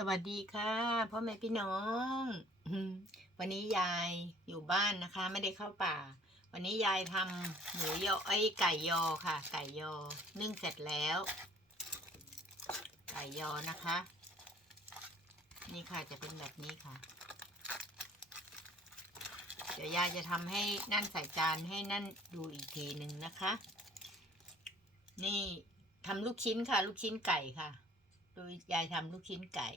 สวัสดีค่ะพ่อแม่พี่น้อง วันนี้ยายอยู่บ้านนะคะ ไม่ได้เข้าป่า วันนี้ยายทำหมูยอไอ้ไก่ยอค่ะ ไก่ยอนึ่งเสร็จแล้ว ไก่ยอนะคะ นี่ค่ะจะเป็นแบบนี้ค่ะ เดี๋ยวยายจะทำให้นั่นใส่จานให้นั่นดูอีกทีหนึ่งนะคะ นี่ทำลูกชิ้นค่ะ ลูกชิ้นไก่ค่ะ ดยยายทำลูกชิ้นไก่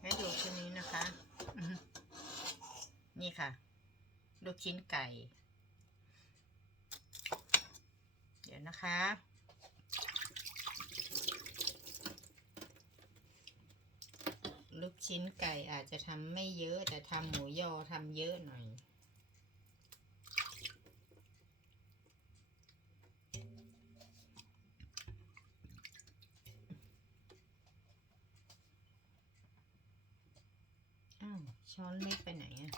ให้ดูแค่นี้นะคะ นี่ค่ะ ลูกชิ้นไก่ เดี๋ยวนะคะลูกชิ้นไก่อาจจะทำไม่เยอะแต่ทำหมูยอทำเยอะหน่อย ช้อนเล็กไปไหนอะ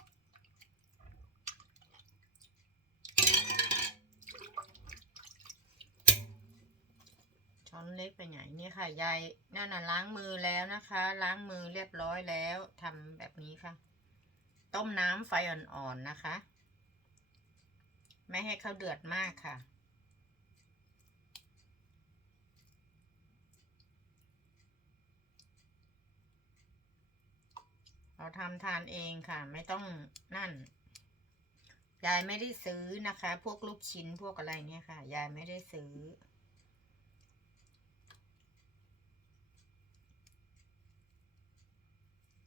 ช้อนเล็กไปไหนนี่ค่ะยายนั่นน่ะล้างมือแล้วนะคะ ล้างมือเรียบร้อยแล้วทำแบบนี้ค่ะ ต้มน้ำไฟอ่อนๆนะคะ ไม่ให้เขาเดือดมากค่ะ เราทำทานเองค่ะ ไม่ต้องนั่น ยายไม่ได้ซื้อนะคะ พวกลูกชิ้นพวกอะไรเนี่ยค่ะ ยายไม่ได้ซื้อ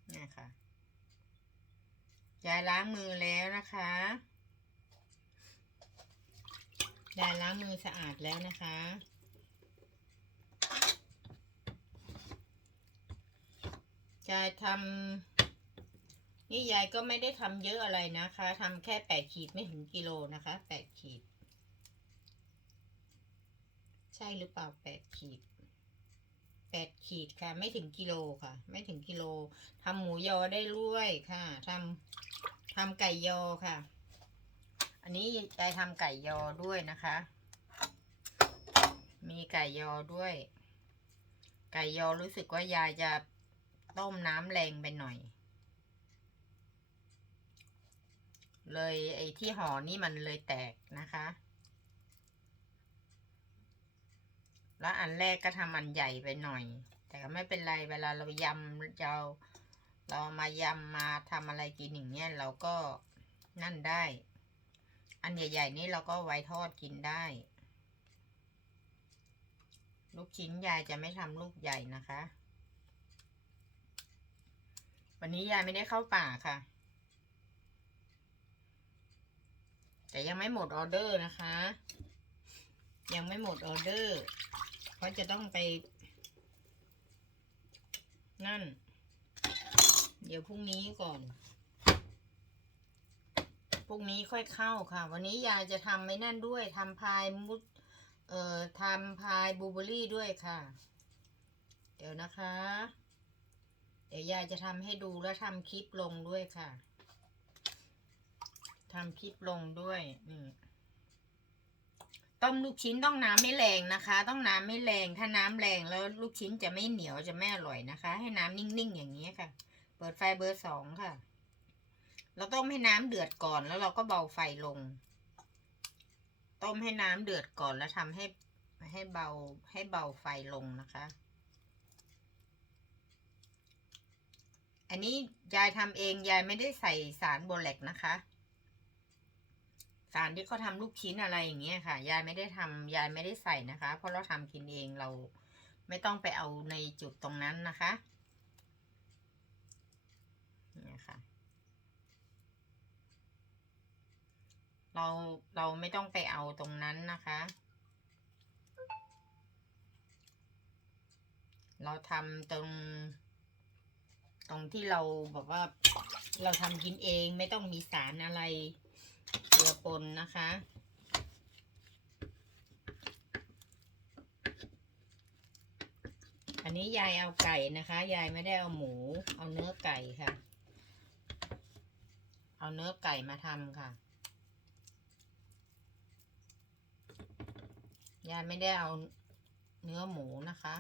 เนี่ยค่ะ ยายล้างมือแล้วนะคะ ยายล้างมือสะอาดแล้วนะคะยายทำ นี่ยายก็ไม่ได้ทำเยอะอะไรนะคะทำแค่แปดขีดไม่ถึงกิโลนะคะแปดขีด ใช่หรือเปล่าแปดขีดแปดขีดค่ะ ไม่ถึงกิโลค่ะ ไม่ถึงกิโลทำหมูยอได้ด้วยค่ะทำทำไก่ยอค่ะ อันนี้ยายทำไก่ยอด้วยนะคะ มีไก่ยอด้วย ไก่ยอรู้สึกว่ายายจะต้มน้ำแรงไปหน่อย เลยไอ้ที่ห่อนี่มันเลยแตกนะคะ แล้วอันแรกก็ทำอันใหญ่ไปหน่อย แต่ก็ไม่เป็นไรเวลาเรายำเราเรามายำมาทำอะไรกินอย่างเงี้ยเราก็นั่นได้ อันใหญ่ ๆ นี่เราก็ไว้ทอดกินได้ ลูกชิ้นยายจะไม่ทำลูกใหญ่นะคะ วันนี้ยายไม่ได้เข้าป่าค่ะ แต่ยังไม่หมดออเดอร์นะคะ ยังไม่หมดออเดอร์ เพราะจะต้องไป นั่น เดี๋ยวพรุ่งนี้ก่อนพรุ่งนี้ค่อยเข้าค่ะ วันนี้ยายจะทำไม่นั่นด้วยทำพายมุด เอ่อทำพายบลูเบอรี่ด้วยค่ะ เดี๋ยวนะคะ เดี๋ยวยายจะทำให้ดูแล้วทำคลิปลงด้วยค่ะ ทำคลิปลงด้วยนี่ต้มลูกชิ้นต้องน้ำไม่แรงนะคะ ต้องน้ำไม่แรงถ้าน้ำแรงแล้วลูกชิ้นจะไม่เหนียวจะไม่อร่อยนะคะ ให้น้ำนิ่งๆอย่างนี้ค่ะ เปิดไฟเบอร์สองค่ะ เราต้มให้น้ำเดือดก่อนแล้วเราก็เบาไฟลง ต้มให้น้ำเดือดก่อนแล้วทำให้ให้เบาให้เบาไฟลงนะคะ อันนี้ยายทำเองยายไม่ได้ใส่สารโบแลกนะคะ สารที่เขาทำลูกชิ้นอะไรอย่างเงี้ยค่ะ ยายไม่ได้ทำยายไม่ได้ใส่นะคะ เพราะเราทำกินเองเราไม่ต้องไปเอาในจุดตรงนั้นนะคะเนี่ยค่ะ เราเราไม่ต้องไปเอาตรงนั้นนะคะ เราทำตรง ตรงที่เราแบบว่า เราทำกินเองไม่ต้องมีสารอะไร เจือปนนะคะ อันนี้ยายเอาไก่นะคะ ยายไม่ได้เอาหมู เอาเนื้อไก่ค่ะ เอาเนื้อไก่มาทำค่ะ ยายไม่ได้เอาเนื้อหมูนะคะ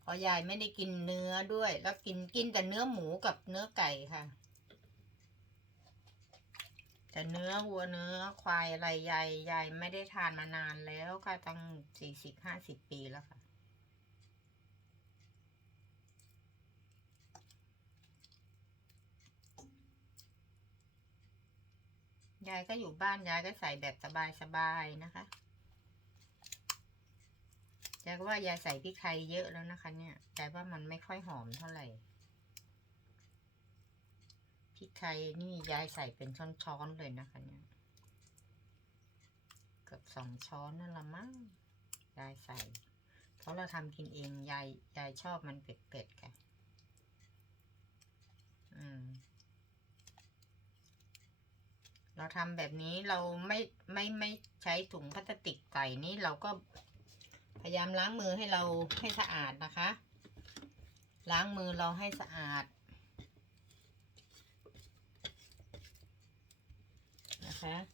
เพราะยายไม่ได้กินเนื้อด้วย แล้วกินกินแต่เนื้อหมูกับเนื้อไก่ค่ะ แต่เนื้อวัวเนื้อควายอะไรยายยายไม่ได้ทานมานานแล้วค่ะตั้งสี่สิบห้าสิบปีแล้วค่ะ ยายก็อยู่บ้านยายก็ใส่แบบสบายๆนะคะยายก็ว่ายายใส่พริกไทยเยอะแล้วนะคะ เนี่ยยายว่ามันไม่ค่อยหอมเท่าไหร่ พริกไทยนี่ยายใส่เป็นช้อนๆเลยนะคะเนี่ยเกือบสองช้อนนั่นละมั้งยายใส่ เพราะเราทำกินเองยายยายชอบมันเผ็ดๆค่ะ อืมเราทำแบบนี้เราไม่ไม่ไม่ใช้ถุงพลาสติกใส่นี่เราก็พยายามล้างมือให้เราให้สะอาดนะคะ ล้างมือเราให้สะอาด นะคะ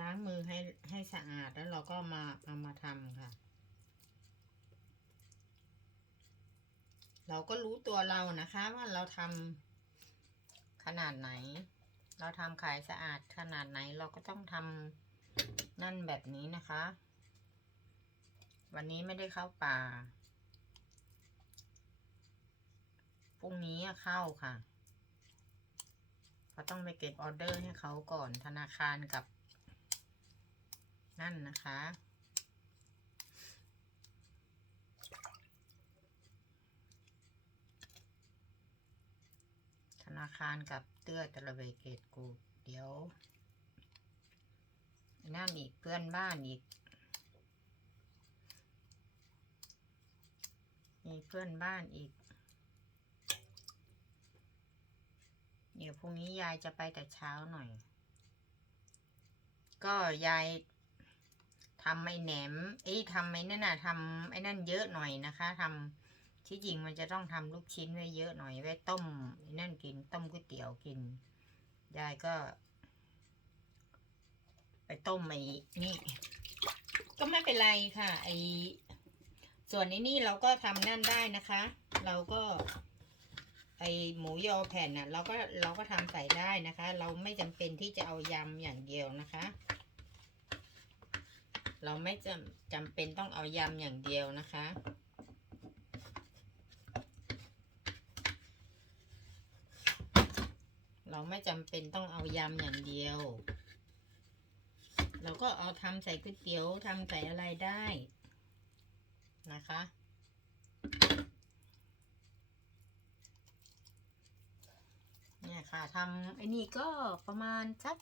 ล้างมือให้ให้สะอาดแล้วเราก็มาเอามาทำค่ะ เราก็รู้ตัวเรานะคะว่าเราทำขนาดไหน เราทำขายสะอาดขนาดไหนเราก็ต้องทำนั่นแบบนี้นะคะ วันนี้ไม่ได้เข้าป่า พรุ่งนี้เข้าค่ะเขาต้องไปเก็บออเดอร์ให้เขาก่อนธนาคารกับ นั่นนะคะธนาคารกับเตื้อตะระเบเกตกู เดี๋ยวนั่นอีกเพื่อนบ้านอีกมีเพื่อนบ้านอีก เดี๋ยวพรุ่งนี้ยายจะไปแต่เช้าหน่อย ก็ยายทำไอ้แหนมไอ้ยทำไอ้นั่นน่ะทำไอ้นั่นเยอะหน่อยนะคะทำที่จริงมันจะต้องทำลูกชิ้นไว้เยอะหน่อยไว้ต้มไอ้นั่นกินต้มก๋วยเตี๋ยวกินยายก็ ไปต้มไอ้นี่ ก็ไม่เป็นไรค่ะไอ้ส่วนไอ้นี่เราก็ทำนั่นได้นะคะ เราก็ ไอหมูยอแผ่นน่ะเราก็เราก็ทำใส่ได้นะคะ เราไม่จำเป็นที่จะเอายำอย่างเดียวนะคะ เราไม่จำจำเป็นต้องเอายำอย่างเดียวนะคะเราไม่จำเป็นต้องเอายำอย่างเดียว เราก็เอาทำใส่ก๋วยเตี๋ยวทำใส่อะไรได้นะคะ เนี่ยค่ะทำไอ้นี่ก็ประมาณสัก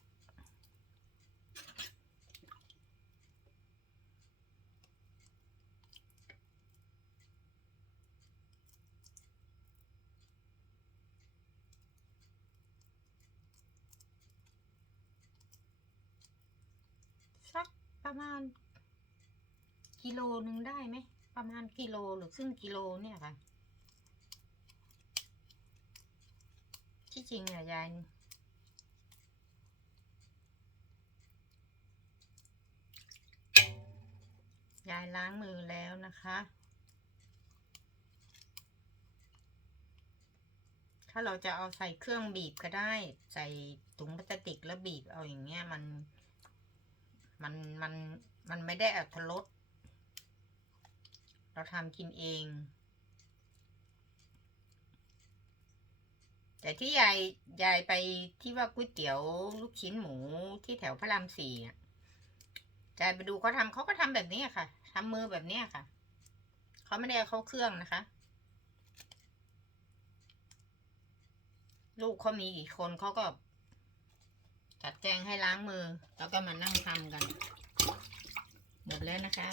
สักประมาณ กิโลหนึ่งได้ไหม ประมาณกิโลหรือครึ่งกิโลเนี่ยค่ะ จริงอะยายยายล้างมือแล้วนะคะ ถ้าเราจะเอาใส่เครื่องบีบก็ได้ ใส่ถุงพลาสติกแล้วบีบเอาอย่างเงี้ยมัน มัน มัน มันไม่ได้อัตรสเราทำกินเอง แต่ที่ยายยายไปที่ว่าก๋วยเตี๋ยวลูกชิ้นหมูที่แถวพระรามสี่อะยายไปดูเขาทำเขาก็ทำแบบนี้ค่ะทำมือแบบเนี้ยค่ะ เขาไม่ได้เอาเข้าเครื่องนะคะ ลูกเขามีกี่คนเขาก็จัดแจงให้ล้างมือ แล้วก็มานั่งทำกัน หมดแล้วนะคะ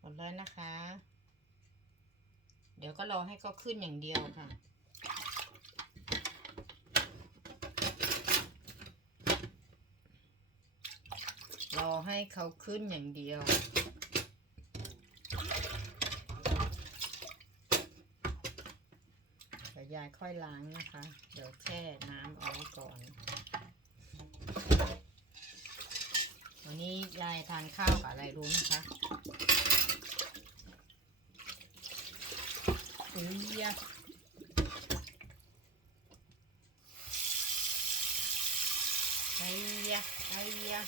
หมดแล้ว นะคะ เดี๋ยวก็รอให้เขาขึ้นอย่างเดียวค่ะรรอให้เขาขึ้นอย่างเดียวเดี๋ยวยายค่อยล้างนะคะ เดี๋ยวแช่น้ำเอาไว้ก่อน วันนี้ยายทานข้าวกับอะไรรู้ไหมคะ อุ้ยยะไอ้ยะไอ้ยะ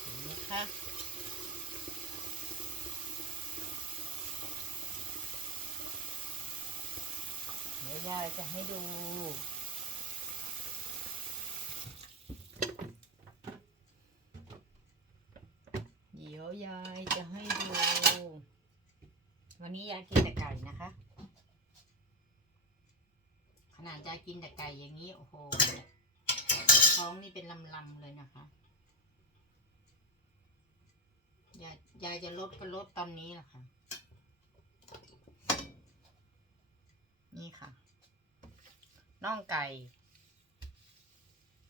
เห็นไหมคะ เดี๋ย วันนี้ยายกินแต่ไก่นะคะ ขนาดยายกินแต่ไก่อย่างนี้ โอ้โห ท้องนี่เป็นลำๆเลยนะคะยายยายจะลดก็ลดตอนนี้แหละค่ะ นี่ค่ะ น่องไก่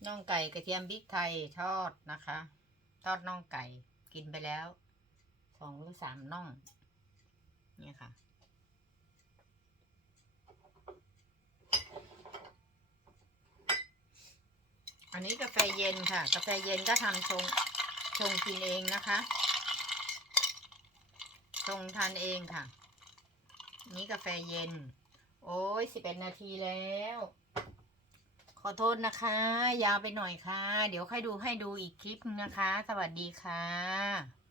น่องไก่กระเทียมพริกไทยทอดนะคะ ทอดน่องไก่กินไปแล้วสองหรือสามน่อง นี่ค่ะ อันนี้กาแฟเย็นค่ะ กาแฟเย็นก็ทำชงชงกินเองนะคะ ชงทานเองค่ะ นี่กาแฟเย็น โอ้ยสิบเอ็ดนาทีแล้ว ขอโทษนะคะ ยาวไปหน่อยค่ะ เดี๋ยวค่อยดูให้ดูอีกคลิปนึงนะคะ สวัสดีค่ะ